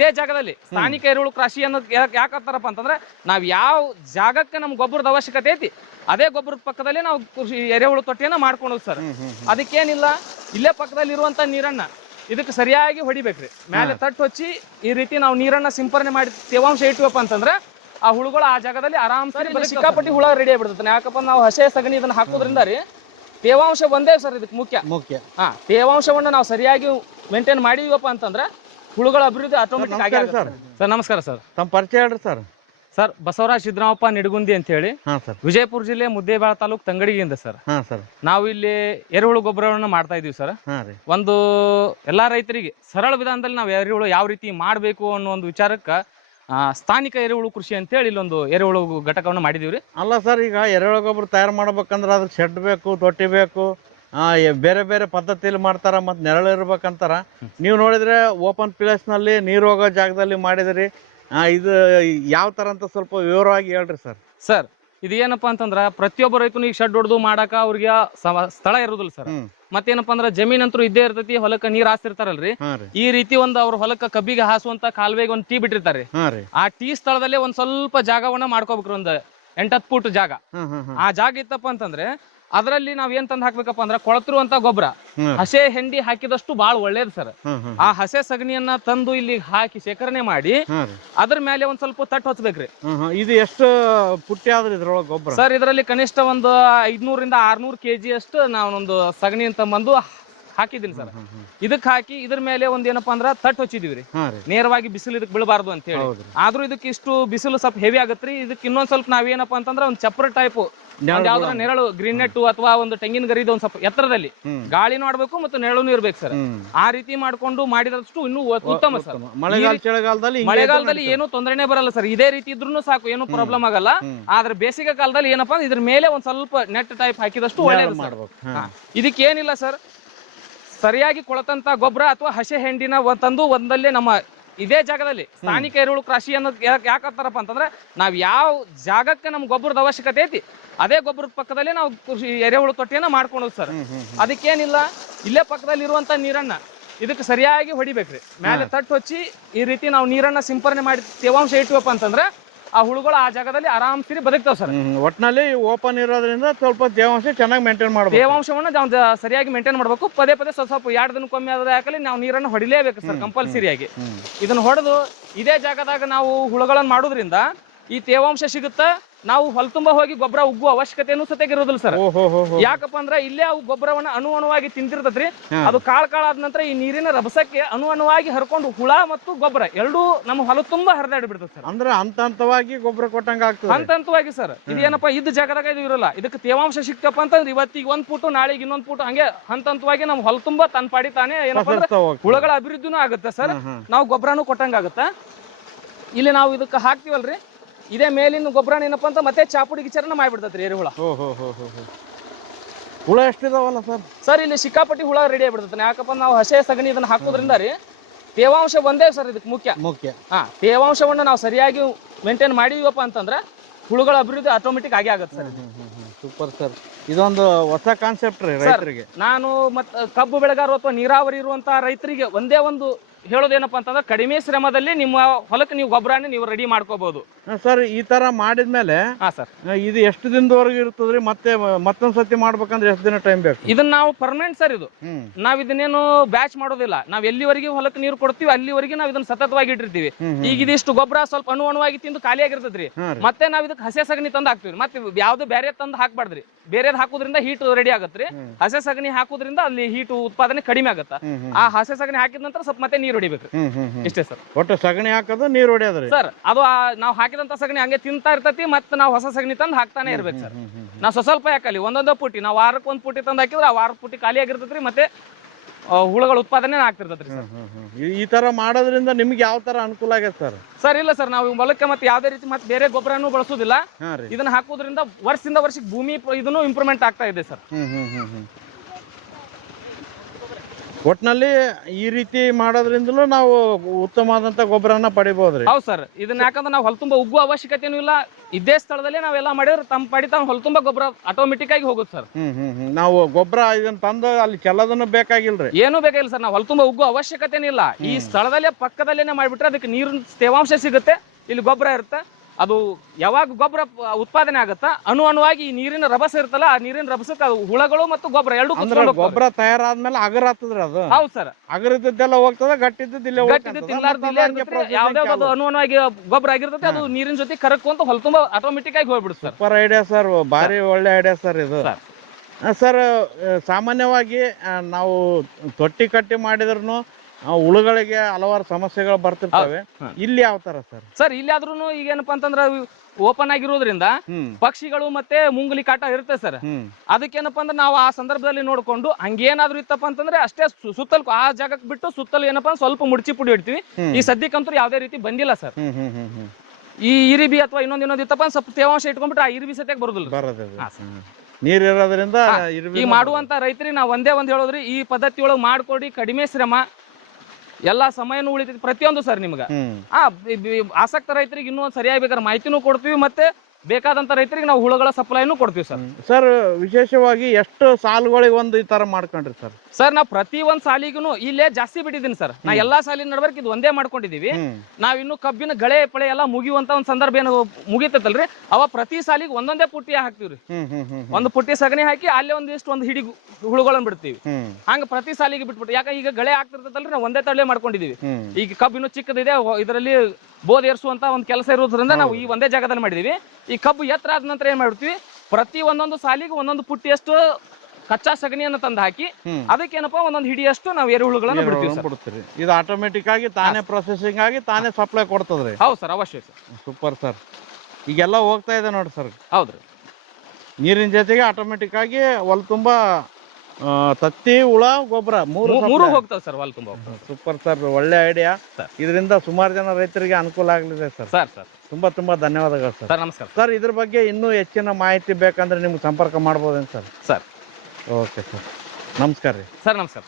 ಇದೇ ಜಾಗದಲ್ಲಿ ಸ್ಥಾನಿಕ ಎರೆಹುಳು ಕೃಷಿ ಅನ್ನೋದು ಯಾಕಂತಾರಪ್ಪ ಅಂತಂದ್ರೆ ನಾವ್ ಯಾವ ಜಾಗಕ್ಕೆ ನಮ್ ಗೊಬ್ಬರದ ಅವಶ್ಯಕತೆ ಐತಿ ಅದೇ ಗೊಬ್ಬರದ ಪಕ್ಕದಲ್ಲಿ ನಾವು ಕೃಷಿ ಎರೆಹುಳು ತೊಟ್ಟಿಯನ್ನ ಮಾಡ್ಕೊಂಡು ಸರ್. ಅದಕ್ಕೇನಿಲ್ಲ, ಇಲ್ಲೇ ಪಕ್ಕದಲ್ಲಿ ಇರುವಂತ ನೀರನ್ನ ಇದಕ್ಕೆ ಸರಿಯಾಗಿ ಹೊಡಿಬೇಕ್ರಿ. ಮೇಲೆ ತಟ್ಟು ಹಚ್ಚಿ ಈ ರೀತಿ ನಾವು ನೀರನ್ನ ಸಿಂಪರಣೆ ಮಾಡಿ ತೇವಾಂಶ ಇಟ್ವಪ್ಪ ಅಂತಂದ್ರೆ ಆ ಹುಳುಗಳು ಆ ಜಾಗದಲ್ಲಿ ಆರಾಮ್ ಸಿಕ್ಕಾಪಟ್ಟಿ ಹುಳ ರೆಡಿ ಆಗ್ಬಿಡ್ತಾನೆ. ಯಾಕಪ್ಪ ನಾವು ಹಸೆ ಸಗಣಿ ಇದನ್ನ ಹಾಕೋದ್ರಿಂದ ರೀ ತೇವಾಂಶ ಒಂದೇ ಸರ್ ಇದಕ್ಕೆ ಮುಖ್ಯ. ತೇವಾಂಶವನ್ನು ನಾವು ಸರಿಯಾಗಿ ಮೇಂಟೈನ್ ಮಾಡಿದೀವಪ್ಪ ಅಂತಂದ್ರೆ ಹುಳುಗಳ ಅಭಿವೃದ್ಧಿ ಆಟೋಮೆಟಿಕ್ ಆಗಿ ಸರ್. ನಮಸ್ಕಾರ ಸರ್, ತಮ್ಮ ಪರಿಚಯ ಹೇಳ್ರಿ ಸರ್. ಸರ್ ಬಸವರಾಜ್ ಸಿದ್ದರಾಮಪ್ಪ ನಿಡಗುಂದಿ ಅಂತ ಹೇಳಿ, ವಿಜಯಪುರ ಜಿಲ್ಲೆ ಮುದ್ದೇಬೇಳ ತಾಲೂಕು ತಂಗಡಿಯಿಂದ ಸರ್. ನಾವು ಇಲ್ಲಿ ಎರೆಹುಳು ಗೊಬ್ಬರವನ್ನು ಮಾಡ್ತಾ ಇದೀವಿ ಸರ್. ಒಂದು ಎಲ್ಲಾ ರೈತರಿಗೆ ಸರಳ ವಿಧಾನದಲ್ಲಿ ನಾವು ಎರೆಹುಳು ಯಾವ ರೀತಿ ಮಾಡಬೇಕು ಅನ್ನೋ ಒಂದು ವಿಚಾರಕ್ಕೆ ಸ್ಥಾನಿಕ ಎರೆಹುಳು ಕೃಷಿ ಅಂತ ಹೇಳಿ ಇಲ್ಲೊಂದು ಎರೆಹುಳು ಘಟಕವನ್ನು ಮಾಡಿದೀವ್ರಿ. ಅಲ್ಲ ಸರ್, ಈಗ ಎರೆಹುಳು ಗೊಬ್ಬರ ತಯಾರು ಮಾಡ್ಬೇಕಂದ್ರೆ ಅದಕ್ಕೆ ಶೆಡ್ ಬೇಕು, ತೊಟ್ಟಿ ಬೇಕು, ಬೇರೆ ಬೇರೆ ಪದ್ಧತಿಯಲ್ಲಿ ಮಾಡ್ತಾರ, ಮತ್ತೆ ನೆರಳು ಇರ್ಬೇಕಂತಾರ. ನೀವು ನೋಡಿದ್ರೆ ಓಪನ್ ಪ್ಲೇಸ್ ನಲ್ಲಿ ನೀರು ಹೋಗೋ ಜಾಗದಲ್ಲಿ ಮಾಡಿದ್ರಿ. ಇದು ಯಾವ ತರ ಅಂತ ಸ್ವಲ್ಪ ವಿವರವಾಗಿ ಹೇಳ್ರಿ ಸರ್. ಸರ್ ಇದು ಏನಪ್ಪಾ ಅಂತಂದ್ರ ಪ್ರತಿಯೊಬ್ಬ ರೈತನು ಈಗ ಶೆಡ್ ಹೊಡೆದು ಮಾಡಾಕ ಅವ್ರಿಗೆ ಸ್ಥಳ ಇರೋದಿಲ್ಲ ಸರ್. ಮತ್ತೇನಪ್ಪಾ ಅಂದ್ರ ಜಮೀನಂತರೂ ಇದ್ದೇ ಇರ್ತೈತಿ, ಹೊಲಕ್ಕ ನೀರ್ ಹಾಸ್ತಿರ್ತಾರಲ್ರಿ. ಈ ರೀತಿ ಒಂದು ಅವ್ರ ಹೊಲಕ್ಕ ಕಬ್ಬಿಗೆ ಹಾಸುವಂತ ಕಾಲುವೆಗೆ ಒಂದು ಟೀ ಬಿಟ್ಟಿರ್ತಾರೆ. ಆ ಟೀ ಸ್ಥಳದಲ್ಲೇ ಒಂದ್ ಸ್ವಲ್ಪ ಜಾಗವನ್ನ ಮಾಡ್ಕೋಬೇಕ್ರಿ, ಒಂದ್ 8-10 ಫೂಟ್ ಜಾಗ. ಆ ಜಾಗ ಇತ್ತಪ್ಪ ಅಂತಂದ್ರೆ ಅದರಲ್ಲಿ ನಾವ್ ಏನ್ ತಂದ್ ಹಾಕ್ಬೇಕಪ್ಪ ಅಂದ್ರ ಕೊಳತಿರುವಂತ ಗೊಬ್ಬರ, ಹಸೆ ಹೆಂಡಿ ಹಾಕಿದಷ್ಟು ಬಾಳ್ ಒಳ್ಳೇದು ಸರ್. ಆ ಹಸೆ ಸಗಣಿಯನ್ನ ತಂದು ಇಲ್ಲಿ ಹಾಕಿ ಶೇಖರಣೆ ಮಾಡಿ ಅದ್ರ ಮೇಲೆ ಒಂದ್ ಸ್ವಲ್ಪ ತಟ್ಟು ಹಚ್ಬೇಕ್ರಿ. ಇದು ಎಷ್ಟು ಪುಟ್ಟಿ ಆದ್ರಿ ಇದ್ರೊಳಗ ಗೊಬ್ಬರ ಸರ್? ಇದರಲ್ಲಿ ಕನಿಷ್ಠ ಒಂದು 500 ರಿಂದ 600 kg ಅಷ್ಟು ನಾವೊಂದು ಸಗಣಿ ಅಂತ ಬಂದು ಹಾಕಿದ್ದೀನಿ ಸರ್. ಇದಕ್ ಹಾಕಿ ಇದ್ರ ಮೇಲೆ ಒಂದ್ ಏನಪ್ಪಾ ಅಂದ್ರ ತಟ್ಟು ಹಚ್ಚಿದಿವ್ರಿ, ನೇರವಾಗಿ ಬಿಸಿಲು ಇದಕ್ ಬೀಳಬಾರ್ದು ಅಂತ ಹೇಳಿ. ಆದ್ರೂ ಇದಕ್ಕೆ ಇಷ್ಟು ಬಿಸಿಲು ಸ್ವಲ್ಪ ಹೆವಿ ಆಗತ್ರಿ. ಇದಕ್ಕೆ ಇನ್ನೊಂದ್ ಸ್ವಲ್ಪ ನಾವೇನಪ್ಪಾ ಅಂತಂದ್ರ ಒಂದ್ ಚಪ್ರ ಟೈಪ್ ಯಾವ್ದಾರ ನೆರಳು, ಗ್ರೀನ್ ನೆಟ್ ಅಥವಾ ಒಂದು ತೆಂಗಿನ ಗರಿದ ಒಂದ್ ಸ್ವಲ್ಪ ಎತ್ತರದಲ್ಲಿ ಗಾಳಿನೂ ಆಡ್ಬೇಕು ಮತ್ತು ನೆರಳುನು ಇರ್ಬೇಕು ಸರ್. ಆ ರೀತಿ ಮಾಡ್ಕೊಂಡು ಮಾಡಿದಷ್ಟು ಇನ್ನೂ ಉತ್ತಮ ಸರ್. ಮಳೆಗಾಲದಲ್ಲಿ ಏನು ತೊಂದರೆನೇ ಬರಲ್ಲ ಸರ್. ಇದೇ ರೀತಿ ಇದ್ರೂ ಸಾಕು, ಏನು ಪ್ರಾಬ್ಲಮ್ ಆಗಲ್ಲ. ಆದ್ರೆ ಬೇಸಿಗೆ ಕಾಲದಲ್ಲಿ ಏನಪ್ಪಾ ಇದ್ರ ಮೇಲೆ ಒಂದ್ ಸ್ವಲ್ಪ ನೆಟ್ ಟೈಪ್ ಹಾಕಿದಷ್ಟು ಒಳ್ಳೇದು. ಇದಕ್ಕೇನಿಲ್ಲ ಸರ್, ಸರಿಯಾಗಿ ಕೊಳತಂತ ಗೊಬ್ಬರ ಅಥವಾ ಹಸೆ ಹೆಂಡಿನ ತಂದು ಒಂದಲ್ಲೇ ನಮ್ಮ ಇದೇ ಜಾಗದಲ್ಲಿ ಸ್ಥಾನಿಕ ಎರೆಹುಳು ಕೃಷಿ ಅನ್ನೋದು ಯಾಕಂತಾರಪ್ಪ ಅಂತಂದ್ರೆ ನಾವ್ ಯಾವ ಜಾಗಕ್ಕೆ ನಮ್ ಗೊಬ್ಬರದ ಅವಶ್ಯಕತೆ ಐತಿ ಅದೇ ಗೊಬ್ಬರದ ಪಕ್ಕದಲ್ಲಿ ನಾವು ಕೃಷಿ ಎರೆಹುಳು ತೊಟ್ಟಿಯನ್ನ ಮಾಡ್ಕೊಂಡು ಸರ್. ಅದಕ್ಕೇನಿಲ್ಲ, ಇಲ್ಲೇ ಪಕ್ಕದಲ್ಲಿ ಇರುವಂತ ನೀರನ್ನ ಇದಕ್ಕೆ ಸರಿಯಾಗಿ ಹೊಡಿಬೇಕ್ರಿ. ಮೇಲೆ ತಟ್ಟು ಹಚ್ಚಿ ಈ ರೀತಿ ನಾವು ನೀರನ್ನ ಸಿಂಪರಣೆ ಮಾಡಿ ತೇವಾಂಶ ಇಟ್ವಪ್ಪ ಅಂತಂದ್ರೆ ಆ ಹುಳುಗಳು ಆ ಜಾಗದಲ್ಲಿ ಆರಾಮ್ ಸಿರಿ ಬದುಕ್ತಾವ ಸರ್. ಒಟ್ಟಿನಲ್ಲಿ ಓಪನ್ ಇರೋದ್ರಿಂದ ಸ್ವಲ್ಪ ತೇವಾಂಶ ಚೆನ್ನಾಗಿ ಮೇಂಟೈನ್ ಮಾಡಬೇಕು. ತೇವಾಂಶವನ್ನು ನಾವು ಸರಿಯಾಗಿ ಮೇಂಟೈನ್ ಮಾಡಬೇಕು. ಪದೇ ಸ್ವಲ್ಪ 2 ದಿನಕ್ಕೊಮ್ಮೆ ಆದ್ರೆ ಯಾಕಲಿ ನಾವು ನೀರನ್ನು ಹೊಡಿಲೇಬೇಕು ಸರ್, ಕಂಪಲ್ಸರಿಯಾಗಿ. ಇದನ್ನ ಹೊಡೆದು ಇದೇ ಜಾಗದಾಗ ನಾವು ಹುಳುಗಳನ್ನ ಮಾಡೋದ್ರಿಂದ ಈ ತೇವಾಂಶ ಸಿಗುತ್ತಾ, ನಾವು ಹೊಲ ತುಂಬಾ ಹೋಗಿ ಗೊಬ್ಬರ ಉಗ್ಗುವ ಅವಶ್ಯಕತೆನೂ ಸತೆಗೆ ಇರೋದಿಲ್ಲ ಸರ್. ಯಾಕಪ್ಪ ಅಂದ್ರೆ ಇಲ್ಲೇ ಅವು ಗೊಬ್ಬರವನ್ನ ಅಣುವಾಗಿ ತಿಂತಿರ್ತದ್ರಿ. ಅದು ಕಾಳಾದ ನಂತರ ಈ ನೀರಿನ ರಭಸಕ್ಕೆ ಅಣುವಾಗಿ ಹರ್ಕೊಂಡು ಹುಳ ಮತ್ತು ಗೊಬ್ಬರ ಎರಡೂ ನಮ್ಮ ಹೊಲ ತುಂಬಾ ಹರಿದಾಡಿ ಬಿಡ್ತದೆ ಸರ್. ಅಂದ್ರೆ ಹಂತವಾಗಿ ಗೊಬ್ಬರ ಕೊಟ್ಟಂಗ ಆಗ್ತದೆ. ಹಂತವಾಗಿ ಸರ್. ಇದೇನಪ್ಪ ಇದ್ದ ಜಾಗದಾಗ ಇದು ಇರೋಲ್ಲ. ಇದಕ್ಕೆ ತೇವಾಂಶ ಸಿಕ್ತಪ್ಪ ಅಂತಂದ್ರೆ ಇವತ್ತಿಗೆ 1 ಫೂಟು, ನಾಳೆಗೆ ಇನ್ನೊಂದು ಫೂಟು, ಹಂಗೆ ಹಂತವಾಗಿ ನಮ್ಮ ಹೊಲ ತುಂಬಾ ತನ್ನ ಪಾಡಿ ತಾನೇ ಏನಪ್ಪ ಅಂದ್ರೆ ಹುಳಗಳ ಅಭಿವೃದ್ಧಿನೂ ಆಗುತ್ತೆ ಸರ್. ನಾವು ಗೊಬ್ಬರನೂ ಕೊಟ್ಟಂಗ ಆಗುತ್ತೆ. ಇಲ್ಲಿ ನಾವು ಇದಕ್ಕೆ ಹಾಕ್ತಿವಲ್ರಿ, ಇದೇ ಮೇಲಿನ ಗೊಬ್ಬರ ಏನಪ್ಪಾ ಅಂತ ಮತ್ತೆ ಚಾಪುಡಿ ಗಿಚರನ ಮಾಡಿಬಿಡ್ತೈತ್ರಿ ಎರೆಹುಳ. ಹುಳ ಎಷ್ಟಿದಾವಲ್ಲ ಸರ್? ಸರ್ ಇಲ್ಲಿ ಸಿಕ್ಕಾಪಟ್ಟಿ ಹುಳ ರೆಡಿ ಆಗ್ಬಿಡ್ತಾನೆ. ಯಾಕಪ್ಪ ನಾವು ಹಸೆ ಸಗಣಿ ಇದನ್ನ ಹಾಕೋದ್ರಿಂದ ರೀ ತೇವಾಂಶ ಒಂದೇ ಸರ್ ಇದಕ್ಕೆ ಮುಖ್ಯ. ತೇವಾಂಶವನ್ನು ನಾವು ಸರಿಯಾಗಿ ಮೇಂಟೈನ್ ಮಾಡಿದೀವಪ್ಪ ಅಂತಂದ್ರೆ ಹುಳುಗಳ ಅಭಿವೃದ್ಧಿ ಆಟೋಮೆಟಿಕ್ ಆಗಿ ಆಗುತ್ತೆ ಸರ್. ಸೂಪರ್ ಸರ್, ಇದೊಂದು ಹೊಸ ಕಾನ್ಸೆಪ್ಟ್ ರೀ ರೈತರಿಗೆ. ನಾನು ಕಬ್ಬು ಬೆಳೆಗಾರರು ಅಥವಾ ನೀರಾವರಿ ಇರುವಂತಹ ರೈತರಿಗೆ ಒಂದೇ ಒಂದು ಹೇಳೋದೇನಪ್ಪ ಅಂತಂದ್ರೆ ಕಡಿಮೆ ಶ್ರಮದಲ್ಲಿ ನಿಮ್ಮ ಹೊಲಕ್ಕೆ ನೀವು ಗೊಬ್ಬರನ್ನ ನೀವು ರೆಡಿ ಮಾಡ್ಕೋಬಹುದು ಸರ್. ಈ ತರ ಮಾಡಿದ್ಮೇಲೆ ಇದು ಎಷ್ಟು ದಿನದವರೆಗೆ ಇರ್ತದ್ರಿ? ಮತ್ತೊಂದ್ ಸತಿ ಮಾಡ್ಬೇಕಂದ್ರೆ ಎಷ್ಟು ದಿನ ಟೈಮ್ ಬೇಕು? ಇದನ್ನ ನಾವು ಪರ್ಮನೆಂಟ್ ಸರ್. ಇದು ನಾವ್ ಇದನ್ನೇನು ಬ್ಯಾಚ್ ಮಾಡೋದಿಲ್ಲ. ನಾವ್ ಎಲ್ಲಿವರೆಗೆ ಹೊಲಕ್ಕೆ ನೀರು ಕೊಡ್ತೀವಿ ಅಲ್ಲಿವರೆಗೆ ನಾವ್ ಇದನ್ನ ಸತತವಾಗಿ ಇಟ್ಟಿರ್ತೀವಿ. ಈಗ ಇದಿಷ್ಟು ಗೊಬ್ಬರ ಸ್ವಲ್ಪ ಅಣುವಾಗಿ ತಿಂದು ಖಾಲಿ ಆಗಿರ್ತದ್ರಿ. ಮತ್ತೆ ನಾವ್ ಇದಕ್ಕೆ ಹಸೆ ಸಗಣಿ ತಂದು ಹಾಕ್ತಿವಿ. ಮತ್ತೆ ಯಾವ್ದು ಬೇರೆ ತಂದು ಹಾಕ್ಬಾರ್ದ್ರಿ. ಬೇರೆ ಹಾಕೋದ್ರಿಂದ ಹೀಟ್ ರೆಡಿ ಆಗತ್ರಿ. ಹಸೆ ಸಗಣಿ ಹಾಕೋದ್ರಿಂದ ಅಲ್ಲಿ ಹೀಟ್ ಉತ್ಪಾದನೆ ಕಡಿಮೆ ಆಗತ್ತ. ಆ ಹಸೆ ಸಗಣಿ ಹಾಕಿದ ನಂತರ ಸ್ವಲ್ಪ ಮತ್ತೆ ನೀರು ಹೊಡಿಬೇಕು. ಇಷ್ಟೇ ಸರ್. ಒಟ್ಟು ಸಗಣಿ ಹಾಕೋದು, ನೀರು ಹೊಡೆಯೋದ್ರಿ ಸರ್. ಅದು ನಾವು ಹಾಕಿದಂತ ಸಗಣಿ ಹಂಗೆ ತಿಂತಾ ಇರ್ತತಿ. ಮತ್ತೆ ನಾವು ಹೊಸ ಸಗಣಿ ತಂದು ಹಾಕ್ತಾನೆ ಇರ್ಬೇಕು ಸರ್. ನಾವು ಸ್ವಲ್ಪ ಯಾಕಲ್ಲಿ ಒಂದೊಂದು ಪುಟಿ ನಾವು ವಾರಕ್ಕೆ 1 ಪುಟಿ ತಂದು ಹಾಕಿದ್ರೆ ಆ ವಾರದ ಪುಟಿ ಖಾಲಿ ಆಗಿರ್ತೈತ್ರಿ. ಮತ್ತೆ ಹುಳುಗಳ ಉತ್ಪಾದನೆ ಆಗ್ತಿರ್ತೈತ್ರಿ ಸರ್. ಈ ತರ ಮಾಡೋದ್ರಿಂದ ನಿಮ್ಗೆ ಯಾವ ತರ ಅನುಕೂಲ ಆಗೈತೆ ಸರ್? ಸರ್ ಇಲ್ಲ ಸರ್, ನಾವು ಹೊಲಕ್ಕೆ ಮತ್ತೆ ಯಾವ್ದೇ ರೀತಿ ಮತ್ತೆ ಬೇರೆ ಗೊಬ್ಬರನು ಬಳಸೋದಿಲ್ಲ. ಇದನ್ನ ಹಾಕೋದ್ರಿಂದ ವರ್ಷದಿಂದ ವರ್ಷಕ್ಕೆ ಭೂಮಿ ಇದನ್ನು ಇಂಪ್ರೂವ್ಮೆಂಟ್ ಆಗ್ತಾ ಇದೆ ಸರ್. ಒಟ್ನಲ್ಲಿ ಈ ರೀತಿ ಮಾಡೋದ್ರಿಂದಲೂ ನಾವು ಉತ್ತಮವಾದಂತ ಗೊಬ್ಬರನ ಪಡಿಬಹುದ್ರಿ. ಹೌದು ಸರ್, ಇದನ್ನ ಯಾಕಂದ್ರೆ ನಾವು ಹೊಲ ತುಂಬ ಉಗ್ಗುವ ಅವಶ್ಯಕತೆನೂ ಇಲ್ಲ. ಇದೇ ಸ್ಥಳದಲ್ಲಿ ನಾವೆಲ್ಲ ಮಾಡಿದ್ರೆ ತಮ್ಮ ಪಡಿ ತಾವು ಹೊಲ ತುಂಬ ಗೊಬ್ಬರ ಆಟೋಮೆಟಿಕ್ ಆಗಿ ಹೋಗುತ್ತೆ ಸರ್. ನಾವು ಗೊಬ್ಬರ ಇದನ್ನ ತಂದು ಅಲ್ಲಿ ಚೆಲ್ಲೋದನ್ನು ಬೇಕಾಗಿಲ್ರಿ, ಏನೂ ಬೇಕಾಗಿಲ್ಲ ಸರ್. ನಾವು ಹೊಲ ತುಂಬ ಉಗ್ಗುವ ಅವಶ್ಯಕತೆನೂ ಇಲ್ಲ. ಈ ಸ್ಥಳದಲ್ಲೇ ಪಕ್ಕದಲ್ಲೇನೆ ಮಾಡಿಬಿಟ್ರೆ ಅದಕ್ಕೆ ನೀರಿನ ತೇವಾಂಶ ಸಿಗುತ್ತೆ, ಇಲ್ಲಿ ಗೊಬ್ಬರ ಇರುತ್ತೆ. ಅದು ಯಾವಾಗ ಗೊಬ್ಬರ ಉತ್ಪಾದನೆ ಆಗುತ್ತಾ ಅಣುವಾಗಿ ಈ ನೀರಿನ ರಭಸ ಇರ್ತಲ್ಲ, ಆ ನೀರಿನ ರಭಸಕ್ಕೆ ಹುಳಗಳು ಮತ್ತು ಗೊಬ್ಬರ ಎರಡು ಗೊಬ್ಬರ ತಯಾರಾದ್ಮೇಲೆ ಅಗರ ಆಗ್ತದ್ರಿ ಅದು. ಹೌದು ಸರ್, ಅಗರ ಇದ್ದೆಲ್ಲ ಹೋಗ್ತದ, ಗಟ್ಟಿದ್ದಿಲ್ಲ ಯಾವ್ದಾವ್ದು ಅಣುವಾಗಿ ಗೊಬ್ಬರ ಆಗಿರ್ತದೆ ಅದು ನೀರಿನ ಜೊತೆ ಕರಕೊಂತ ಹೊಲ ತುಂಬ ಆಟೋಮೆಟಿಕ್ ಆಗಿ ಹೋಗ್ಬಿಡುತ್ತೆ ಸರ್. ಸೂಪರ್ ಐಡಿಯಾ ಸರ್, ಭಾರಿ ಒಳ್ಳೆ ಐಡಿಯಾ ಸರ್ ಇದು. ಸರ್ ಸಾಮಾನ್ಯವಾಗಿ ನಾವು ತೊಟ್ಟಿ ಕಟ್ಟಿ ಮಾಡಿದ್ರು ಹುಳುಗಳಿಗೆ ಹಲವಾರು ಸಮಸ್ಯೆಗಳು ಬರ್ತಿರ್ತವೆ. ಇಲ್ಲಿ ಯಾವ ತರ ಸರ್? ಸರ್ ಇಲ್ಲಿ ಆದ್ರೂ ಈಗ ಏನಪ್ಪಾ ಅಂತಂದ್ರ ಓಪನ್ ಆಗಿರೋದ್ರಿಂದ ಪಕ್ಷಿಗಳು ಮತ್ತೆ ಮುಂಗುಲಿ ಕಾಟ ಇರುತ್ತೆ ಸರ್. ಅದಕ್ಕೇನಪ್ಪಾ ಅಂದ್ರೆ ನಾವು ಆ ಸಂದರ್ಭದಲ್ಲಿ ನೋಡ್ಕೊಂಡು ಹಂಗೇನಾದ್ರು ಇತ್ತಪ್ಪ ಅಂತಂದ್ರೆ ಅಷ್ಟೇ ಸುತ್ತಲ್ ಆ ಜಾಗಕ್ಕೆ ಬಿಟ್ಟು ಸುತ್ತಲ್ ಏನಪ್ಪಾ ಸ್ವಲ್ಪ ಮುಡ್ಚಿ ಪುಡಿ ಇಡ್ತೀವಿ. ಈ ಸದ್ಯಕ್ಕಂತೂ ಯಾವ್ದೇ ರೀತಿ ಬಂದಿಲ್ಲ ಸರ್. ಈ ಇರಿಬಿ ಅಥವಾ ಇನ್ನೊಂದ್ ಇತ್ತಪ್ಪ ಸ್ವಲ್ಪ ತೇವಾಂಶ ಇಟ್ಕೊಂಡ್ಬಿಟ್ರೆ ಆ ಇರಿಬಿ ಸತ್ಯಕ್ಕೆ ಬರೋದಿಲ್ಲ. ನೀರ್ ಇರೋದ್ರಿಂದ ಈ ಮಾಡುವಂತ ರೈತರಿಗೆ ನಾವು ಒಂದೇ ಹೇಳೋದ್ರಿ, ಈ ಪದ್ಧತಿ ಒಳಗೆ ಮಾಡ್ಕೊಡಿ, ಕಡಿಮೆ ಶ್ರಮ, ಎಲ್ಲಾ ಸಮಯನೂ ಉಳಿತೈತಿ ಪ್ರತಿಯೊಂದು ಸರ್. ನಿಮ್ಗೆ ಆಸಕ್ತ ರೈತರಿಗೆ ಇನ್ನೂ ಸರಿಯಾಗಿ ಬೇಕಾದ್ರೆ ಮಾಹಿತಿನೂ ಕೊಡ್ತೀವಿ, ಮತ್ತೆ ಬೇಕಾದಂತ ರೈತರಿಗೆ ನಾವು ಹುಳುಗಳ ಸಪ್ಲೈನು ಕೊಡ್ತೀವಿ ಸರ್. ಸರ್ ವಿಶೇಷವಾಗಿ ಎಷ್ಟು ಸಾಲುಗಳಿಗೆ ಒಂದು ಈ ತರ ಮಾಡ್ಕೊಂಡ್ರಿ ಸರ್? ಸರ್ ನಾವು ಪ್ರತಿ ಒಂದ್ ಸಾಲಿಗೂ ಇಲ್ಲೇ ಜಾಸ್ತಿ ಬಿಟ್ಟಿದ್ದೀನಿ ಸರ್. ನಾ ಎಲ್ಲಾ ಸಾಲಿನ ನಡ್ಬರ್ಕ್ ಇದು ಒಂದೇ ಮಾಡ್ಕೊಂಡಿದೀವಿ. ನಾವ್ ಇನ್ನು ಕಬ್ಬಿನ ಗಳೆ ಪಳೆ ಎಲ್ಲ ಮುಗಿಯುವಂತ ಒಂದ್ ಸಂದರ್ಭ ಏನು ಮುಗಿತೈತಲ್ರಿ, ಅವ ಪ್ರತಿ ಸಾಲಿಗೆ ಒಂದೊಂದೇ ಪುಟ್ಟಿ ಹಾಕ್ತಿವ್ರಿ. ಒಂದು ಪುಟ್ಟಿ ಸಗಣಿ ಹಾಕಿ ಅಲ್ಲೇ ಒಂದ್ ಹಿಡಿ ಹುಳುಗಳನ್ನ ಬಿಡ್ತೀವಿ. ಹಂಗ ಪ್ರತಿ ಸಾಲಿಗೆ ಬಿಟ್ಬಿಟ್ಟು, ಯಾಕ ಈಗ ಗಳೆ ಆಗ್ತಿರ್ತೈತಲ್ರಿ, ನಾವು ಒಂದೇ ತಳ್ಳೆ ಮಾಡ್ಕೊಂಡಿದೀವಿ. ಈಗ ಕಬ್ಬಿನ ಚಿಕ್ಕದಿದೆ, ಇದರಲ್ಲಿ ಬೋದ್ ಏರ್ಸುವಂತ ಒಂದ್ ಕೆಲಸ ಇರೋದ್ರಿಂದ ನಾವು ಈ ಒಂದೇ ಜಾಗದಲ್ಲಿ ಮಾಡಿದೀವಿ. ಈ ಕಬ್ಬು ಎತ್ತರ ಆದ ನಂತರ ಏನ್ ಮಾಡ್ತೀವಿ, ಪ್ರತಿ ಒಂದೊಂದು ಸಾಲಿಗೆ ಒಂದೊಂದು ಪುಟ್ಟಿಯಷ್ಟು ಕಚ್ಚಾ ಸಗಣಿಯನ್ನು ತಂದು ಹಾಕಿ ಅದಕ್ಕೇನಪ್ಪ ಒಂದೊಂದು ಹಿಡಿಯಷ್ಟು ನಾವು ಎರೆಹುಳುಗಳನ್ನು ಬಿಡ್ತೀವಿ. ಇದು ಆಟೋಮೆಟಿಕ್ ಆಗಿ ತಾನೇ ಪ್ರೊಸೆಸಿಂಗ್ ಆಗಿ ತಾನೇ ಸಪ್ಲೈ ಕೊಡ್ತದ್ರಿ? ಹೌದು ಸರ್, ಅವಶ್ಯ ಸರ್. ಸೂಪರ್ ಸರ್, ಈಗೆಲ್ಲ ಹೋಗ್ತಾ ಇದೆ ನೋಡಿ ಸರ್. ಹೌದ್ರಿ, ನೀರಿನ ಜೊತೆಗೆ ಆಟೋಮೆಟಿಕ್ ಆಗಿ ಹೊಲ ತುಂಬಾ ತತ್ತಿ ಹುಳ ಗೊಬ್ಬರ ಮೂರು ಹೋಗ್ತದೆ ಸರ್ ಹೊಲ ತುಂಬಾ. ಸೂಪರ್ ಸರ್, ಒಳ್ಳೆ ಐಡಿಯಾ. ಇದರಿಂದ ಸುಮಾರು ಜನ ರೈತರಿಗೆ ಅನುಕೂಲ ಆಗಲಿದೆ ಸರ್. ತುಂಬಾ ಧನ್ಯವಾದಗಳು ಸರ್. ನಮಸ್ಕಾರ ಸರ್. ಇದ್ರ ಬಗ್ಗೆ ಇನ್ನೂ ಹೆಚ್ಚಿನ ಮಾಹಿತಿ ಬೇಕಂದ್ರೆ ನಿಮ್ಗೆ ಸಂಪರ್ಕ ಮಾಡ್ಬೋದೇನು ಸರ್? ಸರ್ ಓಕೆ ಸರ್, ನಮಸ್ಕಾರ ರೀ ಸರ್. ನಮಸ್ಕಾರ.